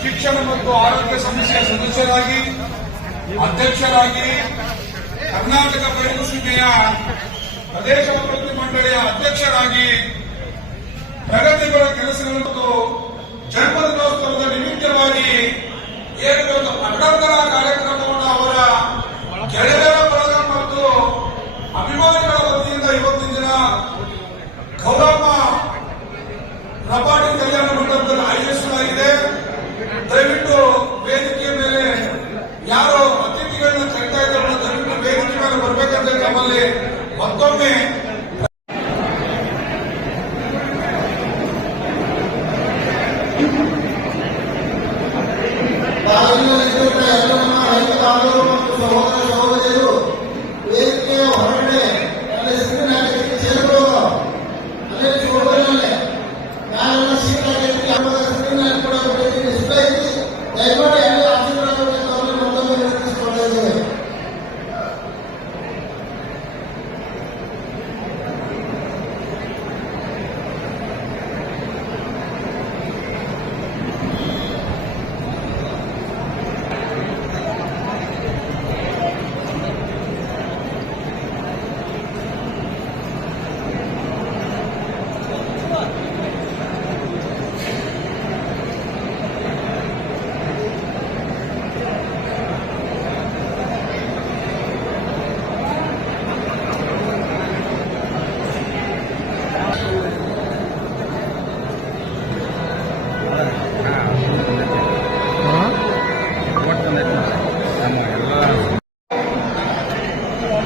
ಶಿಕ್ಷಣ ಮತ್ತು ಆರೋಗ್ಯ ಸಮಿತಿಯ ಸದಸ್ಯರಾಗಿ ಅಧ್ಯಕ್ಷರಾಗಿ ಕರ್ನಾಟಕ ಬಯಲುಸೀಮೆಯ ಪ್ರದೇಶ ಅಭಿವೃದ್ಧಿ ಮಂಡಳಿಯ ಅಧ್ಯಕ್ಷರಾಗಿ ಪ್ರಗತಿಪರ ಕೆಲಸಗಳು ಜನ್ಮ ದಿನೋತ್ಸವದ ನಿಮಿತ್ತವಾಗಿ ಏನಿರುವ ಅಭಿನಂದನಾ ಕಾರ್ಯಕ್ರಮವನ್ನು ಅವರ ಗೆಳೆಯರ ಬಳಗ ಮತ್ತು ಅಭಿಮಾನಿಗಳ ವತಿಯಿಂದ ಇವತ್ತಿನ ದಿನ ಗೌರಮ್ಮ ರಪಾಟಿ ಕಲ್ಯಾಣ ಮಂಟಪದಲ್ಲಿ ಆಯೋಜಿಸಲಾಗಿದೆ. ದಯವಿಟ್ಟು ವೇದಿಕೆ ಮೇಲೆ ಯಾರು ಅತಿಥಿಗಳನ್ನ ಕರೀತಾ ಇದ್ದಾರೆ ದಯವಿಟ್ಟು ವೇದಿಕೆ ಮೇಲೆ ಬರಬೇಕಂತ ನಮ್ಮಲ್ಲಿ ಮತ್ತೊಮ್ಮೆ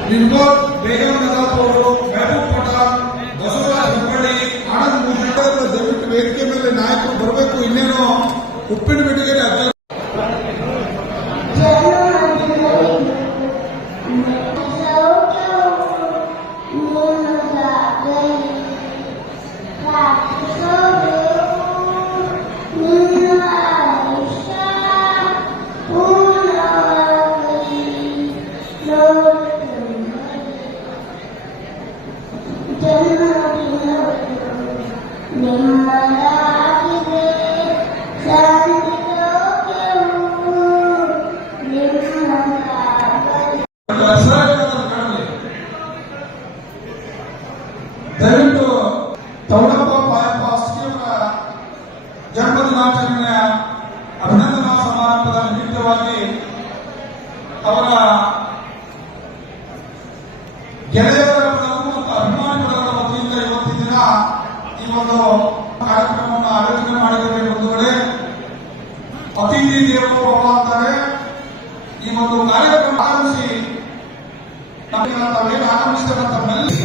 निर्मोल बेगम नदापुर महबूब पठान बसवराज हुब्बಳ್ಳಿ आनंद मुजर दयविಟ್ಟು ವೇದಿಕೆ ಮೇಲೆ ನಾಯಕರು ಬರಬೇಕು. ಇನ್ನೇನು ಉಪ್ಪಿನ ಬಿಡುಗಡೆ ದಯವಿಟ್ಟು ತೌಡಪ್ಪ ಪಾಯಪ್ಪ ಅಸ್ಕಿಯವರ ಜನ್ಮದಿನಾಚರಣೆಯ ಅಭಿನಂದನಾ ಸಮಾರಂಭದ ನಿಮಿತ್ತವಾಗಿ ಅವರ ಗೆಳೆಯರ ಮತ್ತು ಅಭಿಮಾನಿಗಳ ವತಿಯಿಂದ ಇವತ್ತಿನ ದಿನ ಈ ಒಂದು ಕಾರ್ಯಕ್ರಮವನ್ನು ಆಯೋಜನೆ ಮಾಡಿದರೆ ಬಂಧುಗಳೇ, ಅತಿಥಿ ದೇವೋ ಭವ ಅಂತಾರೆ. ಈ ಒಂದು ಕಾರ್ಯಕ್ರಮ ಆಗಮಿಸಿ ತಾವೇನು ಆಗಮಿಸಿದ ತಮ್ಮಲ್ಲಿ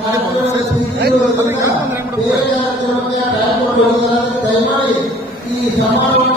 ಕಾರ್ಯಕ್ರಮದಲ್ಲಿ ಸ್ವಲ್ಪ ದಯಮಾಡಿ ಈ ಸಮಾರಂಭ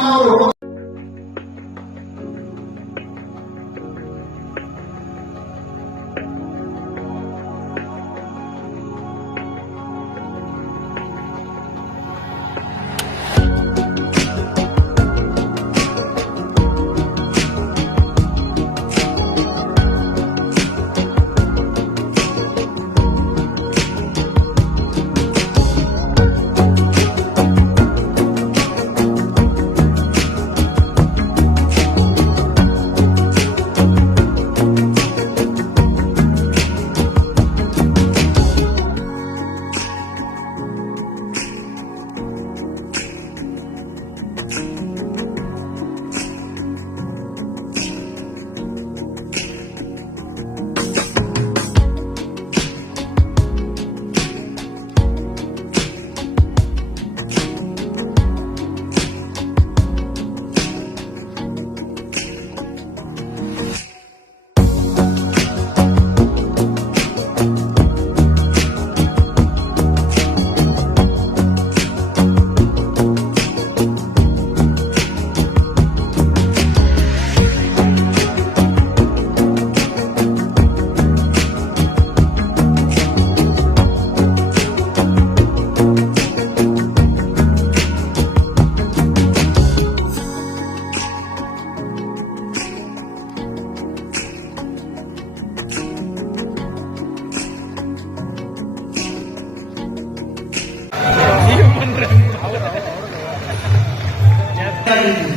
ಆಗಿದ್ದೀವಿ.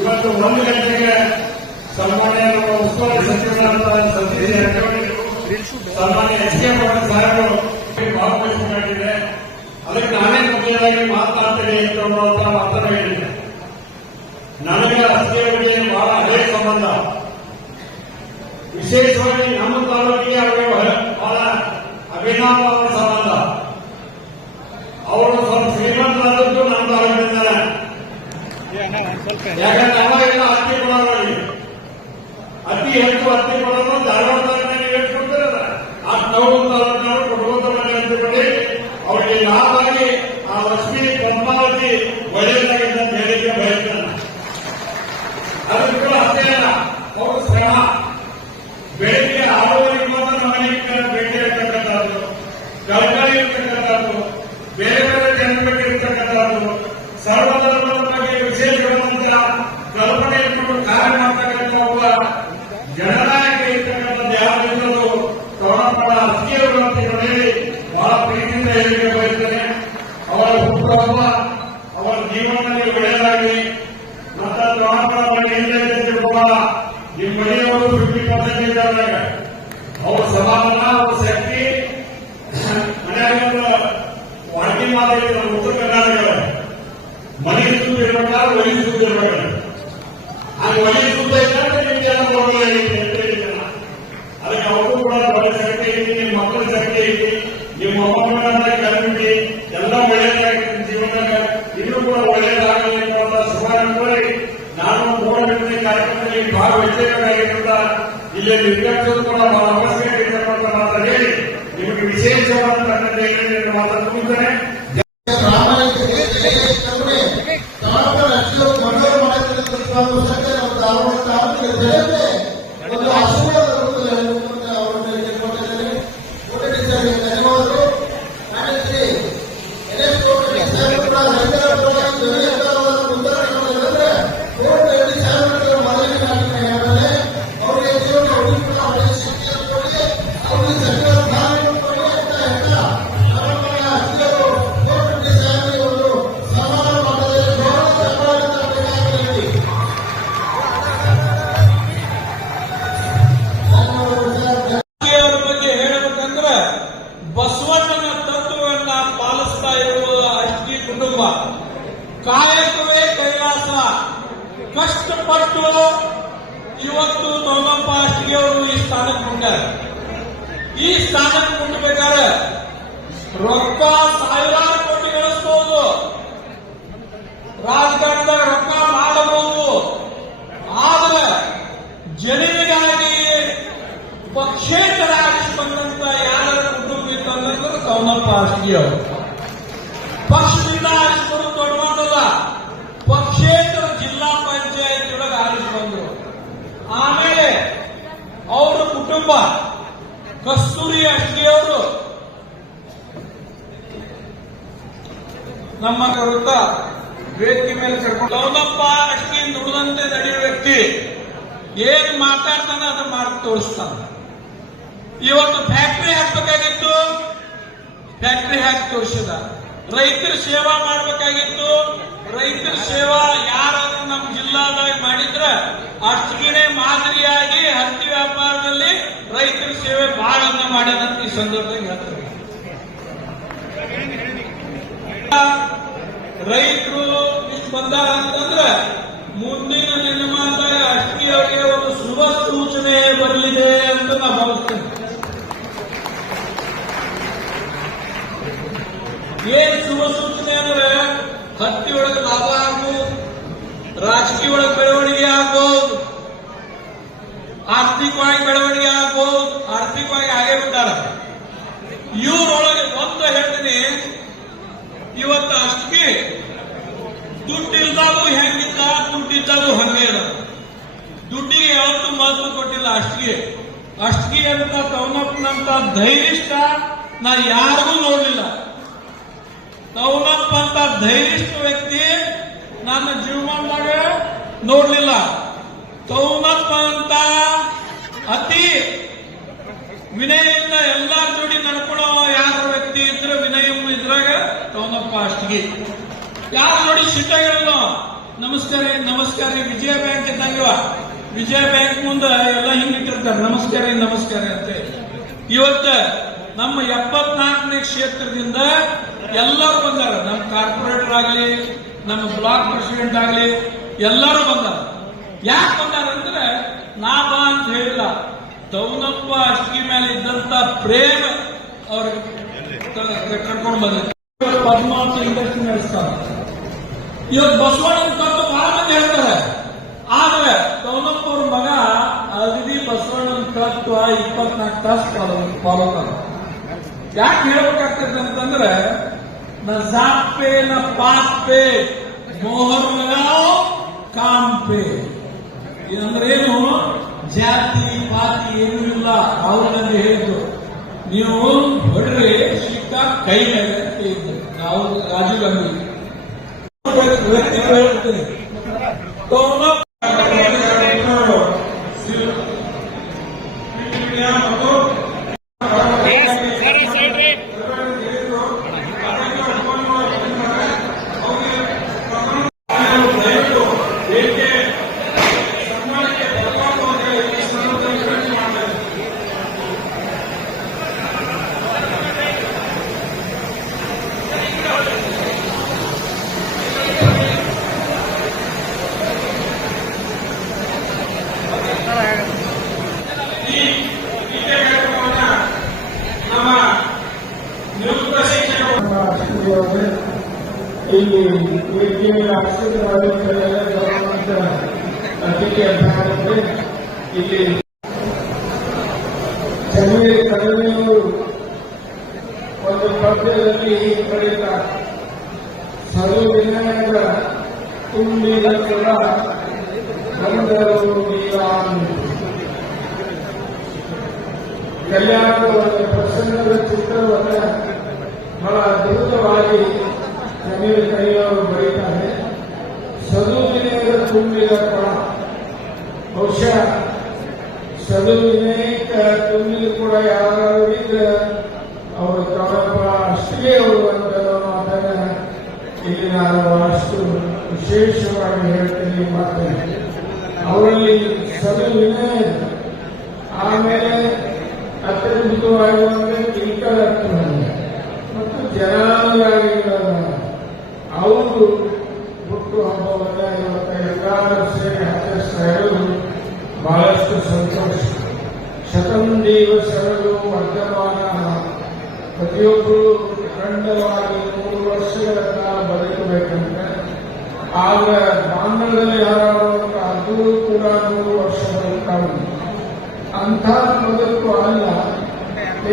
ಇವತ್ತು 1 ಗಂಟೆಗೆ ಸನ್ಮಾನ್ಯ ಉಸ್ತುವಾರಿ ಸಚಿವರಾದ ಸತೀಶ್ ಜಾರಕಿಹೊಳಿ ಸನ್ಮಾನ್ಯ ಎಚ್ ಕೆ ಪಾಟೀಲ್ ಸಾಹೇಬರು ಭಾಗವಹಿಸಿಕೊಂಡಿದೆ. ಅದಕ್ಕೆ ನಾನೇ ಮೊದಲಾಗಿ ಮಾತನಾಡ್ತೇನೆ ಅಂತ ಮಾತನ್ನ ಹೇಳಿದ್ದೆ. ನನಗೆ ಅಷ್ಟೇ ಬಹಳ ಹಳೆಯ ಸಂಬಂಧ, ವಿಶೇಷವಾಗಿ ನಮ್ಮ ತಾಲೂಕಿಗೆ ಅವರಿಗೆ ಬಹಳ ಅಭಿನವ ಸಂಬಂಧ. ಅವರು ಸ್ವಲ್ಪ ಶ್ರೀಮಂತರಾದದ್ದು ನಮ್ಮ ತಾಲೂಕಿನಿಂದ. ಯಾಕಂದ್ರೆ ಅವಾಗೆಲ್ಲ ಹತ್ತಿ ಕೊಡೋರಲ್ಲಿ ಅತಿ ಹೆಚ್ಚು ಹತ್ತಿ ಕೊಡೋದು ಧಾರವಾಡ ತಾಲೂಕಿನಲ್ಲಿ ಹೇಳ್ಕೊಡ್ತಾರಲ್ಲ, ಆ ಟೌನ್ ತಾಲೂಕಿನವರು ಕೊಡುವಂತ ಮನೆ ಅಂತೇಳಿ ಅವರಿಗೆ ಲಾಭಾಗಿ ಆ ಲಕ್ಷ್ಮಿ ಪದ್ಮಾವತಿ ಒಳ್ಳೆಯದಾಗಿದ್ದ ಬೇಡಿಕೆ ಬಯಸ್ತಾನೆ. ಅದಕ್ಕೆ ಅಷ್ಟೇ ಅಲ್ಲ, ಅವರು ಶ್ರಮ ಬೆಳಿಗ್ಗೆ 6 ಮಾತ್ರ ಮನೆಗೆ ಭೇಟಿ ಇರ್ತಕ್ಕಂಥದ್ದು, ಕಳಕಳಿ ಇರ್ತಕ್ಕಂಥದ್ದು, ಬೇರೆ ಬೇರೆ ಜನರ ಬಗ್ಗೆ ಇರ್ತಕ್ಕಂಥದ್ದು, ಸರ್ವಧರ್ಮದ ಬಗ್ಗೆ ವಿಶೇಷವಾದಂತ ಕಲ್ಪನೆ ಇಟ್ಕೊಂಡು ಕಾರ್ಯ ಮಾಡ್ತಕ್ಕಂಥ ಒಬ್ಬ ಜನನಾಯಕ ಇರ್ತಕ್ಕಂಥದ್ದು ಯಾವ್ದು ಕವನಪಡ ಅಸ್ಕಿಯವರು ಅಂತ ಹೇಳಿ ಬಹಳ ಪ್ರೀತಿಯಿಂದ ಹೇಳಿಕೆ ಬಯಸ್ತೇನೆ. ಅವರ ಹುಟ್ಟುಹಬ್ಬ ಅವರ ಜೀವನದಲ್ಲಿ ಒಳ್ಳೆಯದಾಗಲಿ. ಮತ್ತೆ ಕವನಪಡ ತಿಳ್ಕೊಳ್ಳ ನಿಮ್ಮ ಮನೆಯವರು 50% ಇದ್ದಾಗ ಅವ್ರ ಸಮಾಧಾನ, ಅವ್ರ ಶಕ್ತಿ ಮನೆಯಾಗ ವಾಟಿ ಮಾತಾಡಿದ ಉತ್ತರ ಕರ್ನಾಟಕ ಮನೆ ಸುದ್ದಿ ಇರಬೇಕಾದ್ರೆ ಒಲಿ ಸುದ್ದಿ ಇರಬೇಕು. ಆ ಒಲಿ ಸುದ್ದಿ ಇದ್ದರೆ ನಿಮಗೆ ಅದಕ್ಕೆ ಅವರು ಕೂಡ ದೊಡ್ಡ ಶಕ್ತಿ ಐತಿ, ನಿಮ್ಮ ಮಕ್ಕಳ ಶಕ್ತಿ ಐತಿ, ನಿಮ್ಮ ಮೊಮ್ಮಕ್ಕಳನ್ನ ಕಲ್ಬಿಟ್ಟು ಎಲ್ಲ ಒಳ್ಳೆಯದಾಗಿತ್ತು ಜೀವನದಾಗ. ಇನ್ನೂ ಕೂಡ ಒಳ್ಳೆಯದಾಗಲಿ ಅಂತ ಶುಭಾರಂಭವಾಗಿ ನಾನು 3 ಗಂಟೆ ಕಾರ್ಯಕ್ರಮದಲ್ಲಿ ಭಾಗವಹಿಸಬೇಕಾಗಿರುತ್ತ ಇಲ್ಲಿ ನಿರ್ಗಮಿಸೋದು ಕೂಡ ಬಹಳ ಅವಶ್ಯಕತೆ ಇರತಕ್ಕಂಥ ಮಾತು ಹೇಳಿ ನಿಮಗೆ ವಿಶೇಷವಾದಂತಹ ಮಾತನ್ನು ತುಂಬಿದ್ದೇನೆ. ಬಸವಣ್ಣನ ತತ್ವವನ್ನ ಪಾಲಿಸ್ತಾ ಇರುವ ಅಷ್ಟೇ ಕುಟುಂಬ. ಕಾಯಕವೇ ಕೈಲಾಸ. ಕಷ್ಟಪಟ್ಟು ಇವತ್ತು ತೋಮಪ್ಪ ಅಷ್ಟಿಗೆ ಅವರು ಈ ಸ್ಥಾನಕ್ಕೆ ಮುಂದಾರೆ. ಈ ಸ್ಥಾನಕ್ಕೆ ಮುಂದಬೇಕಾದ್ರೆ ರೊಕ್ಕ ಸಾವಿರಾರು ಕೋಟಿ ಗಳಿಸಬಹುದು, ರಾಜಕಾರಣದಾಗ ರೊಕ್ಕ ಮಾಡಬಹುದು. ಆದ್ರೆ ಜನರಿಗಾಗಿ ಪಕ್ಷೇತರ ಆಗಿ ಬಂದಂತ ಯಾರ ಕುಟುಂಬ ಇತ್ತಂದ್ರೆ ತೋಮಪ್ಪ ಅಷ್ಟಿಗೆ ಅವರು. ಪಕ್ಷದಿಂದ ಆರಿಸಿಕೊಂಡು ದೊಡ್ಡವಲ್ಲ, ಪಕ್ಷೇತರ ಜಿಲ್ಲಾ ಪಂಚಾಯತ್ ಒಳಗೆ ಆರಿಸಿಕೊಂಡ್ರು. ಆಮೇಲೆ ಅವರ ಕುಟುಂಬ ಕಸ್ತೂರಿ ಅಷ್ಟಿಗೆ ಅವರು ನಮ್ಮ ವಿರುದ್ಧ ವೇದಿಕೆ ಮೇಲೆ ಕರ್ಕೊಂಡು ತೋಮಪ್ಪ ಅಷ್ಟಿಗೆ ದುಡಿದಂತೆ ನಡೆಯುವ ವ್ಯಕ್ತಿ ಏನ್ ಮಾತಾಡ್ತಾನೆ ಅದನ್ನ ಮಾಡಿ ತೋರಿಸ್ತಾನೆ. ಇವತ್ತು ಫ್ಯಾಕ್ಟರಿ ಹಾಕಬೇಕಾಗಿತ್ತು, ಫ್ಯಾಕ್ಟರಿ ಹಾಕಿ ತೋರಿಸಿದ. ರೈತರ ಸೇವಾ ಮಾಡಬೇಕಾಗಿತ್ತು, ರೈತರ ಸೇವಾ ಯಾರಾದ್ರೂ ನಮ್ಮ ಜಿಲ್ಲಾದಾಗ ಮಾಡಿದ್ರೆ ಅಷ್ಟಿಗೆ ಮಾದರಿಯಾಗಿ ಹತ್ತಿ ವ್ಯಾಪಾರದಲ್ಲಿ ರೈತರ ಸೇವೆ ಬಹಳ ಮಾಡ್ಯಾರಂತ ಈ ಸಂದರ್ಭದಲ್ಲಿ ಹೇಳ್ತಾರೆ. ರೈತರು ಇಷ್ಟು ಬಂದಾರ ಅಂತಂದ್ರೆ ಮುಂದಿನ ದಿನಮಾನದಾಗ ಅಷ್ಟಿಗೆ ಅವರಿಗೆ ಒಂದು ಶುಭ ಸೂಚನೆ ಬರಲಿದೆ ಅಂತ ನಾ ಭಾವಿಸ್ತೇನೆ. ಏನ್ ಶುಭ ಸೂಚನೆ ಅಂದ್ರೆ ಹತ್ತಿ ಒಳಗೆ ಲಾಭ ಆಗ್ಬೋದು, ರಾಜಕೀಯ ಒಳಗೆ ಬೆಳವಣಿಗೆ ಆಗ್ಬೋದು, ಆರ್ಥಿಕವಾಗಿ ಬೆಳವಣಿಗೆ ಆಗ್ಬೋದು. ಆರ್ಥಿಕವಾಗಿ ಆಗೇ ಬಿಟ್ಟಾರ. ಇವರೊಳಗೆ ಒಂದು ಹೇಳ್ತೀನಿ, ಇವತ್ತು ಅಷ್ಟಿಗೆ ದುಡ್ಡಿಲ್ದಾಗೂ ಹೆಂಗಿದ್ದ, ದುಡ್ಡಿದ್ದಾಗೂ ಹಂಗೆ ಇರ. ದುಡ್ಡಿಗೆ ಯಾವತ್ತೂ ಮಹತ್ವ ಕೊಟ್ಟಿಲ್ಲ ಅಷ್ಟಿಗೆ. ಅಷ್ಟಿಗೆ ಅಂತ ತವನಪ್ಪನಂತ ಧೈರ್ಯಷ್ಟ ನಾ ಯಾರಿಗೂ ನೋಡ್ಲಿಲ್ಲ. ತವನಪ್ಪ ಅಂತ ಧೈರ್ಯಷ್ಟ ವ್ಯಕ್ತಿ ನನ್ನ ಜೀವನದಾಗ ನೋಡ್ಲಿಲ್ಲ. ತವನಪ್ಪ ಅಂತ ಅತಿ ವಿನಯದಿಂದ ಎಲ್ಲಾರ ಜೋಡಿ ನಡ್ಕೊಳ್ಳೋ ಯಾರ ವ್ಯಕ್ತಿ ಇದ್ರೆ ವಿನಯ ಇದ್ರಾಗ ತವನಪ್ಪ ಅಷ್ಟಿಗೆ. ಯಾರ ಜೋಡಿ ಸಿಟ್ಟಾಗಿರಲ್ಲ, ನಮಸ್ಕಾರ ರೀ ವಿಜಯ ಬ್ಯಾಂಕ್ ಇದ್ದಂಗ ವಿಜಯ ಬ್ಯಾಂಕ್ ಮುಂದೆ ಎಲ್ಲ ಹಿಂಗಿಟ್ಟಿರ್ತಾರೆ ನಮಸ್ಕಾರ ಅಂತ. ಇವತ್ತ ನಮ್ಮ 74ನೇ ಕ್ಷೇತ್ರದಿಂದ ಎಲ್ಲರೂ ಬಂದಾರ. ನಮ್ಮ ಕಾರ್ಪೊರೇಟರ್ ಆಗಲಿ, ನಮ್ಮ ಬ್ಲಾಕ್ ಪ್ರೆಸಿಡೆಂಟ್ ಆಗಲಿ, ಎಲ್ಲರೂ ಬಂದಾರ. ಯಾಕೆ ಬಂದಾರ ಅಂದ್ರೆ ನಾ ಬಾ ಅಂತ ಹೇಳಿಲ್ಲ, ದೌನಪ್ಪ ಅಷ್ಟಗಿ ಮೇಲೆ ಇದ್ದಂತ ಪ್ರೇಮ ಅವ್ರಿಗೆ ಕರ್ಕೊಂಡು ಬಂದಿದ್ದಾರೆ. ಪದ್ಮಾವತಿ ಇಂಡಸ್ಟ್ರಿ ನಡೆಸ್ತಾರೆ. ಇವತ್ತು ಬಸವಣ್ಣನ ತತ್ವ ಬಹಳ ಮಂದಿ ಹೇಳ್ತಾರೆ, ಆದ್ರೆ ದೌನಪ್ಪ ಅವ್ರ ಮಗ ಅಗದಿ ಬಸವಣ್ಣನ ತತ್ವ 24 ತಾಸು ಫಾಲೋ ಮಾಡ್ತಾರೆ. ಯಾಕೆ ಹೇಳ್ಬೇಕಾಗ್ತದೆ ಅಂತಂದ್ರೆ ನ ಜಾತ್ ಪೇ ನ ಪಾತ್ ಪೇ ಮೋಹರ್ ಲಗಾओ ಕಾಮ್ ಪೇ. ಇದಂದ್ರೆ ಏನು, ಜಾತಿ ಪಾತಿ ಏನೂ ಇಲ್ಲ. ರಾಹುಲ್ ಗಾಂಧಿ ಹೇಳಿದ್ರು, ನೀವು ಹೊಡ್ರಿ ಸಿಕ್ಕ ಕೈ ಮೇಲೆ ಅಂತ ಹೇಳಿದ್ರು ರಾಜೀವ್ ಗಾಂಧಿ. ಹೇಳ್ತೀನಿ ಇಲ್ಲಿ ವೇದಿಕೆಯಲ್ಲಿ ಆಶ್ರಿತರಾಗಿರುವಂತಹ ಅತಿಥಿ ಅಭ್ಯರ್ಥಿಗಳು ಇಲ್ಲಿ ಜಮೀರ್ ಕಡಲೆಯವರು ಒಂದು ಪದ್ಯದಲ್ಲಿ ಬರೆಯುತ್ತಾರೆ, ಸರ್ವ ವಿನಯದ ತುಂಬಿದ ಕೂಡ ಬಂದರು ಕಲ್ಯಾಣದ ಒಂದು ಪ್ರಸನ್ನದ ಚಿತ್ರವನ್ನು ಬಹಳ ಅದ್ಭುತವಾಗಿ ಜಮೀರ್ ಕೈಯವರು ಬರೀತಾರೆ. ಸದುವಿನಯದ ತುಂಬಿದ ಕೊಡ. ಬಹುಶಃ ಸದುವಿನಯಕ ತುಂಬಿದ ಕೂಡ ಯಾರು ಇದ್ರೆ ಅವರು ಕವರಪ್ಪ ಅಷ್ಟಿಗೆ ಅವರು ಅಂತ ಮಾತನ್ನ ಇಲ್ಲಿ ನಾನು ಬಹಳಷ್ಟು ವಿಶೇಷವಾಗಿ ಹೇಳ್ತೀನಿ ಮಾಡ್ತೇನೆ. ಅವರಲ್ಲಿ ಸದುವಿನಯ, ಆಮೇಲೆ ಅತ್ಯದ್ಭುತವಾಗಿರುವಂತೆ ಕಿಂಕರತ್ವವನ್ನು ಮತ್ತು ಜನಾಂಗೀಯರಾಗಿರುವ ಅವರು ಹುಟ್ಟು ಹಬ್ಬವನ್ನು ಇವತ್ತು ಎಲ್ಲರೂ ಸೇರಿ ಆಚರಿಸ್ತಾ ಇರೋದು ಬಹಳಷ್ಟು ಸಂತೋಷ. ಶತಂ ದಿವಸಗಳು ವರ್ಧಮಾನ. ಪ್ರತಿಯೊಬ್ಬರು ಅಖಂಡವಾಗಿ 3 ವರ್ಷಗಳ ಕಾಲ ಬದುಕಬೇಕಂತೆ. ಆಗ ಬಾಂಧವದಲ್ಲಿ ಯಾರಾದರೂ ಅದು ಕೂಡ 100 ವರ್ಷ ಬದುಕಾಗ ಅಂಥ ಬದುಕು ಅಲ್ಲ.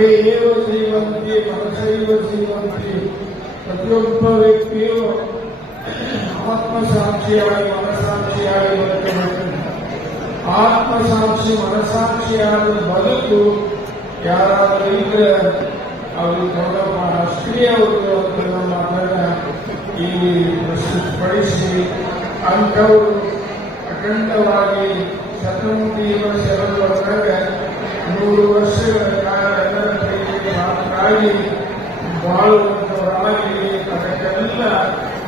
ಏವ ಜೀವಂತಿ ಮನಸೈವ ಜೀವಂತಿ. ಪ್ರತಿಯೊಬ್ಬ ವ್ಯಕ್ತಿಯು ಆತ್ಮಸಾಕ್ಷಿಯಾಗಿ ಮನಸಾಕ್ಷಿಯಾಗಿ ಬದುಕಬೇಕು. ಆತ್ಮಸಾಕ್ಷಿ ಮನಸಾಕ್ಷಿಯಾದ ಬದುಕು ಯಾರಾದರೂ ಇದ್ರೆ ಅವರು ದೊಡ್ಡಪ್ಪ ರಾಷ್ಟ್ರೀಯ ಉದ್ಯೋಗದ ಮಾತನ್ನ ಇಲ್ಲಿ ಪ್ರಸ್ತುತಪಡಿಸಿ ಅಂಥವರು ಅಖಂಡವಾಗಿ ಶತಮುಖೀಯ ಶರಣರಾಗ 100 ವರ್ಷಗಳ ಕಾಲ ಎಲ್ಲರ ಕೈಗೆ ಮಾತನಾಡಿ ಬಾಳುವಂತವರಾಗಿ ಅದಕ್ಕೆಲ್ಲ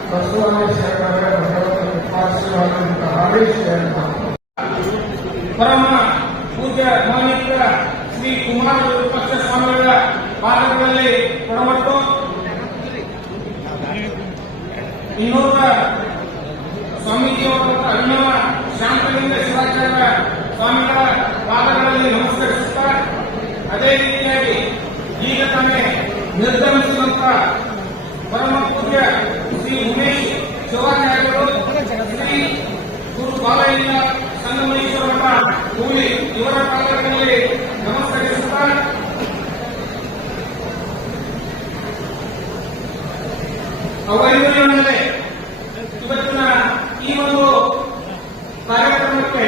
ಬಸವಣ್ಣ ಶರಣರ ಭಗವಂತನ ಉಪಾಸವಾದಂತ ಆದೇಶ. ಪರಮ ಪೂಜ್ಯ ಮಾನ್ಯರ ಶ್ರೀ ಕುಮಾರ ವಿರೂಪಾಕ್ಷ ಸ್ವಾಮಿಗಳ ಪಾದಗಳಲ್ಲಿ ಕೊಡಮಟ್ಟು ಇನ್ನೋರ್ವ ಸ್ವಾಮೀಜಿಯವರ ಅಭಿನವ ಶಾಂತಲಿಂಗ ಶಿವಾಚಾರ್ಯ ಸ್ವಾಮಿಗಳ ಪಾದಗಳಲ್ಲಿ ನಮಸ್ಕರಿಸುತ್ತಾ, ಅದೇ ರೀತಿಯಾಗಿ ಈಗ ತಾನೇ ನಿರ್ಗಮಿಸಿದಂತ ಪರಮ ಪೂಜ್ಯ ಶ್ರೀ ಉಮೇಶ್ ಶಿವಾಚಾರ್ಯರು, ಶ್ರೀ ಗುರು ಬಾಲಯ್ಯ ಸಂಗಮೇಶ್ವರಪ್ಪ ಕೂಲಿ ಇವರ ಪಾದಗಳಲ್ಲಿ ನಮಸ್ಕರಿಸುತ್ತಾ, ಅವರಿಂದ ಮೇಲೆ ಇವತ್ತಿನ ಈ ಒಂದು ಕಾರ್ಯಕ್ರಮಕ್ಕೆ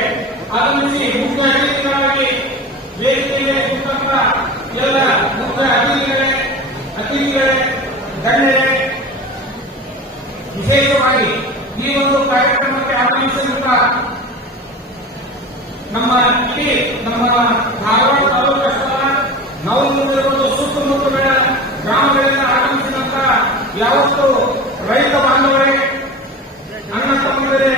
ಆಗಮಿಸಿ ಮುಖ್ಯ ಅತಿಥಿಗಳಾಗಿ ವೇದಿಕೆಗೆ ಕುರಿತಂತ ಎಲ್ಲ ಮುಖ್ಯ ಅತಿಥಿಗಳೇ ಗಣ್ಯರೇ, ವಿಶೇಷವಾಗಿ ಈ ಒಂದು ಕಾರ್ಯಕ್ರಮಕ್ಕೆ ಆಗಮಿಸಿದಂತ ನಮ್ಮ ಧಾರವಾಡ ತಾಲೂಕು ನವಮೂರು ಸುತ್ತಮುತ್ತಲ ಗ್ರಾಮಗಳಿಂದ ಆಗಮಿಸಿದಂತ ಯಾವತ್ತು ರೈತ ಬಾಂಧವರೇ, ಅಣ್ಣ ತಮ್ಮಂದಿರೇ,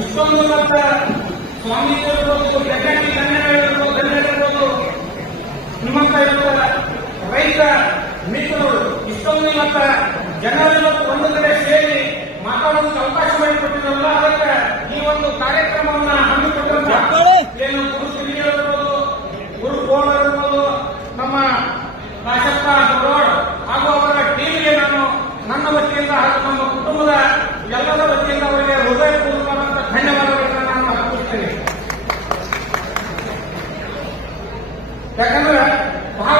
ಇಷ್ಟೊಂದು ಮತ್ತ ಸ್ವಾಮೀಜಿ ಇರ್ಬೋದು, ಡೆಪ್ಯೂಟಿ ಗಣ್ಯರಿರ್ಬೋದು, ನಿಮ್ಮಂತ ಇವತ್ತ ರೈತ ಮಿತ್ರರು ಇಷ್ಟೊಂದು ಇವತ್ತ ಜನರು ಇವತ್ತು ಒಂದು ಕಡೆ ಸೇರಿ ಮಾತಾಡೋದಕ್ಕೆ ಅವಕಾಶ ಮಾಡಿಕೊಟ್ಟಿದ್ರಲ್ಲ, ಅದಕ್ಕೆ ಈ ಒಂದು ಕಾರ್ಯಕ್ರಮವನ್ನ ಹಮ್ಮಿಕೊಂಡ್ರಂತ ಏನು ಗುರು ಹಿರಿಯರಿರ್ಬೋದು, ಗುರು ಗೋಳ ಇರ್ಬೋದು, ನಮ್ಮ ರಾಶಪ್ಪ ಗೌಡ ಹಾಗೂ ಅವರ ಟೀಮ್ಗೆ ನಾನು ನನ್ನ ವತಿಯಿಂದ ಹಾಗೂ ನಮ್ಮ ಕುಟುಂಬದ ಎಲ್ಲರ ವತಿಯಿಂದ ಅವರಿಗೆ ಹೃದಯಪೂರ್ವಕವಾದಂತಹ ಧನ್ಯವಾದಗಳನ್ನು ನಾನು ಅರ್ಪಿಸುತ್ತೇನೆ. ಯಾಕಂದ್ರೆ ಬಹಳ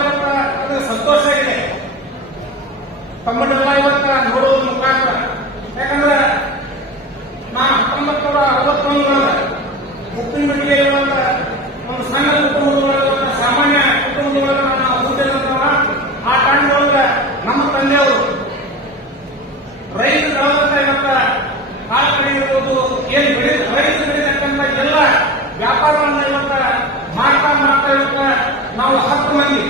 ಇವತ್ತ ಅದು ಸಂತೋಷ ಇದೆ ತಮ್ಮನ್ನೆಲ್ಲ ಇವತ್ತ ನೋಡುವ ಮುಖಾಂತರ. ಯಾಕಂದ್ರೆ ನಾ 1961 ಉಪ್ಪಿನಪಟ್ಟಿಗೆ ಇರುವಂತ ಒಂದು ಸಣ್ಣ ಕುಟುಂಬದೊಳಗೆ, ಸಾಮಾನ್ಯ ಕುಟುಂಬದೊಳಗೆ ನಾವು ಹುಟ್ಟಿದಂತಹ ಆ ಟೈಮ್ನೊಳಗೆ ನಮ್ಮ ತಂದೆಯವರು ರೈತ ಬೆಳೆದಂತ ಇವತ್ತ ಕಾಲ ಕಡೆ ಇರ್ಬೋದು, ಏನ್ ರೈತ ಬೆಳೆದಕ್ಕಂತ ಎಲ್ಲ ವ್ಯಾಪಾರವನ್ನ ಇವತ್ತ ಮಾಡ್ತಾ ಇವತ್ತ ನಾವು 10 ಮಂದಿ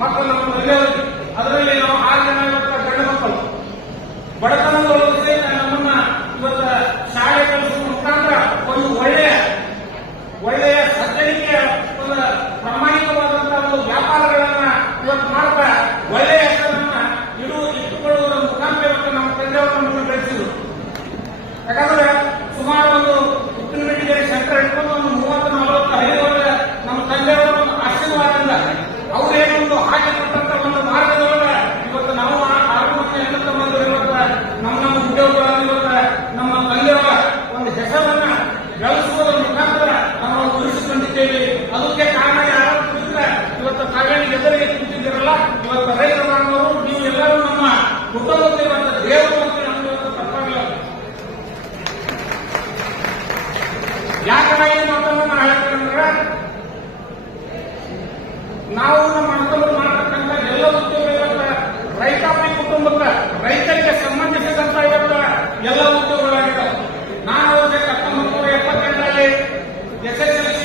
ಮಕ್ಕಳು ನಮ್ಮ ತಂದೆಯವರು, ಅದರಲ್ಲಿ ನಾವು 6 ಜನ ಇವತ್ತ ಗಂಡು ಮಕ್ಕಳು. ಬಡತನದೊಳಗೆ ಸಹಿತ ನಮ್ಮನ್ನ ಇವತ್ತ ಶಾಲೆ ಕಲಿಸುವ ಮುಖಾಂತರ ಒಂದು ಒಳ್ಳೆಯ ಸಜ್ಜನಿಕೆಯ ಒಂದು ಪ್ರಾಮಾಣಿಕವಾದಂತಹ ಒಂದು ವ್ಯಾಪಾರಗಳನ್ನ ಇವತ್ತು ಮಾಡ್ತಾ ಒಳ್ಳೆಯ ಹೆಸರನ್ನ ಇಟ್ಟುಕೊಳ್ಳುವುದರ ಮುಖಾಂತರ ಇವತ್ತು ನಮ್ಮ ತಂದೆಯವರು ನಮ್ಮನ್ನು ಬೆಳೆಸಿದರು. ಯಾಕಂದ್ರೆ ಸುಮಾರು ಒಂದು ಉಪ್ಪಿನಪಟ್ಟಿಗೆ ಸೆಂಟರ್ ಇಟ್ಕೊಂಡು ಒಂದು 30-40 ವರ್ಷ ನಮ್ಮ ತಂದೆಯವರ ಒಂದು ಆಶೀರ್ವಾದದಿಂದ ಅವರೇನೊಂದು ಹಾಕಿಕೊಟ್ಟಂತ ಒಂದು ಮಾರ್ಗದೊಳಗೆ ಇವತ್ತು ನಾವು 6 ಮತ್ತು 8 ಮಂದಿ ಇವತ್ತು ನಮ್ಮ ಉದ್ಯೋಗಗಳಲ್ಲಿ ಇವತ್ತು ನಮ್ಮ ತಂದೆಯವರ ಒಂದು ಹೆಸರನ್ನ ಬೆಳೆಸುವುದರ ಮುಖಾಂತರ ನಾವು ಉಳಿಸಿಕೊಂಡಿದ್ದೇವೆ. ಅದಕ್ಕೆ ಕಾರಣ ಯಾರು ಇದ್ರೆ ಇವತ್ತು ಕಾವೇರಿ ಎದುರಿಗೆ ಕುಂತಿದ್ದೀರಲ್ಲ, ಇವತ್ತು ರೈತ ಬಾಂಧವರು ನೀವು ಎಲ್ಲರೂ ನಮ್ಮ ಕುಟುಂಬದ ಇವತ್ತು ದೇವರು ಅಂತ ನಮ್ಗೆ ಇವತ್ತು ತಪ್ಪಾಗಿಲ್ಲ. ಯಾಕಂದ್ರೆ ಈ ಮಾತನ್ನು ನಾನು ಹೇಳ್ತೇನೆಂದ್ರೆ, ನಾವು ನಮ್ಮ ಅಣ್ಣತಮ್ಮರು ಮಾಡತಕ್ಕಂಥ ಎಲ್ಲ ಉದ್ಯೋಗ ಇವತ್ತು ರೈತಾಪಿ ಕುಟುಂಬಕ್ಕೆ, ರೈತರಿಗೆ ಸಂಬಂಧಿಸಿದಂತ ಇವತ್ತು ಎಲ್ಲ ಉದ್ಯೋಗಗಳಾಗಿದ್ದಾವೆ. ನಾನು 1978ರಲ್ಲಿ SSLC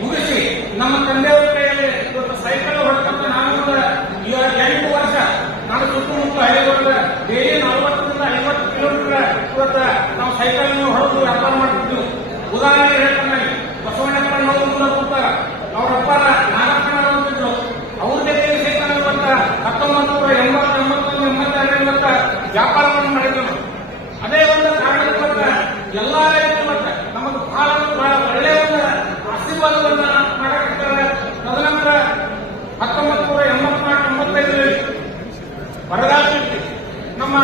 ಮುಗಿಸಿ ನಮ್ಮ ತಂದೆಯವರ ಕೈಯಲ್ಲಿ ಇವತ್ತು ಸೈಕಲ್ ಹೊಡೆದಂತ ನಾನು 8 ವರ್ಷ ನಾನು ಸುತ್ತಮುತ್ತ ಹಳ್ಳಿಗಳಿಗೆ ಡೈಲಿ 40-50 ಕಿಲೋಮೀಟರ್ ಇವತ್ತು ನಾವು ಸೈಕಲ್ ಹೊಡೆದು ವ್ಯಾಪಾರ ಮಾಡ್ತಿದ್ವಿ. ಉದಾಹರಣೆ ಹೇಳ್ತಾನೆ, ಬಸವಣ್ಣಪ್ಪನವರು ಮುಂದೆ ಕೂತಾಗ ಅವರಪ್ಪ ನಾಗಪ್ಪನ ಅಂತಿದ್ರು, ಅವ್ರ ಜೊತೆಗೆ ಸಹಿತ ಇವತ್ತ 1980-82 ಇವತ್ತ ವ್ಯಾಪಾರವನ್ನು ಮಾಡಿದ್ರು. ಅದೇ ಒಂದು ಕಾರಣದಿಂದ ಎಲ್ಲ ಇವತ್ತ ನಮಗೆ ಬಹಳ ಒಳ್ಳೆಯ ಒಂದು ಆಶೀರ್ವಾದವನ್ನ ಮಾಡಕ್ಕಿದ್ದಾರೆ. ತದನಂತರ 1984-85 ಬರಗಾಲ ನಮ್ಮ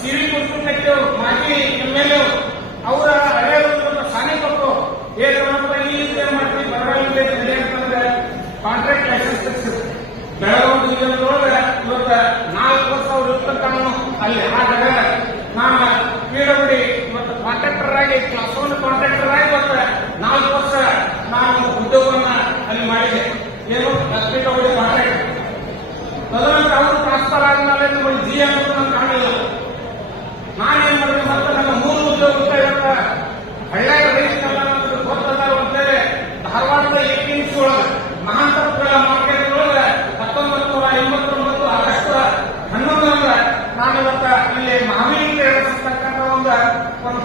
ಸಿರಿ ಕುಟುಂಬಕ್ಕೆ ಮಾಜಿ MLA ಅವರ ಹಳೆಯ ಸಾನೆ ಕೊಟ್ಟು ಏನಪ್ಪ ಈ ರೀತಿ ಮಾಡ್ತೀವಿ ಬರಗಾಲ ಅಂತಂದ್ರೆ ಕಾಂಟ್ರಾಕ್ಟ್ ಲೈಸೆನ್ಸ್ ತೆಗೆಸಿದ್ರು. ಬೆಳಗಾವಿ ಜಿಲ್ಲೆಯೊಳಗೆ ಇವತ್ತು 4 ವರ್ಷ ಅವ್ರು ಇರ್ತಕ್ಕಂಥ ಅಲ್ಲಿ ಆ ಜಾಗ ನಾನು ಪೀಡಬ್ಲ್ಯೂಡಿ ಇವತ್ತು ಕಾಂಟ್ರಾಕ್ಟರ್ ಆಗಿ ಕ್ಲಾಸ್ 1 ಕಾಂಟ್ರಾಕ್ಟರ್ ಆಗಿ ಇವತ್ತು 4 ವರ್ಷ ನಾನು ಉದ್ಯೋಗವನ್ನ ಅಲ್ಲಿ ಮಾಡಿದೆ. ಏನು ಪೀಡಬ್ಲ್ಯೂಡಿ ಕಾಂಟ್ರಾಕ್ಟರ್. ತದನಂತರ ಅವರು ಟ್ರಾನ್ಸ್ಫರ್ ಆದ್ಮೇಲೆ ನಮಗೆ ಜಿ ಅಂತ ನಾನು ಕಾಣಲಿಲ್ಲ. ನಾನೇನ್ ಮಾಡಿದೆ ಮತ್ತೆ ನನ್ನ 3 ಉದ್ಯೋಗ ಇವತ್ತು ಹಳ್ಳ್ಯಾಗ ರೈತರೆಲ್ಲ ಗೊತ್ತದಾರ ಅಂತೇಳಿ ಧಾರವಾಡದ APMC ಒಳಗೆ ಮಹಾಂತಪುರ ಮಾರ್ಕೆಟ್ ಒಳಗೆ 1989 ಆಗಸ್ಟ್ 11 ನಾನು ಇವತ್ತ ಇಲ್ಲಿ ಮಹಾವೀರ ಒಂದು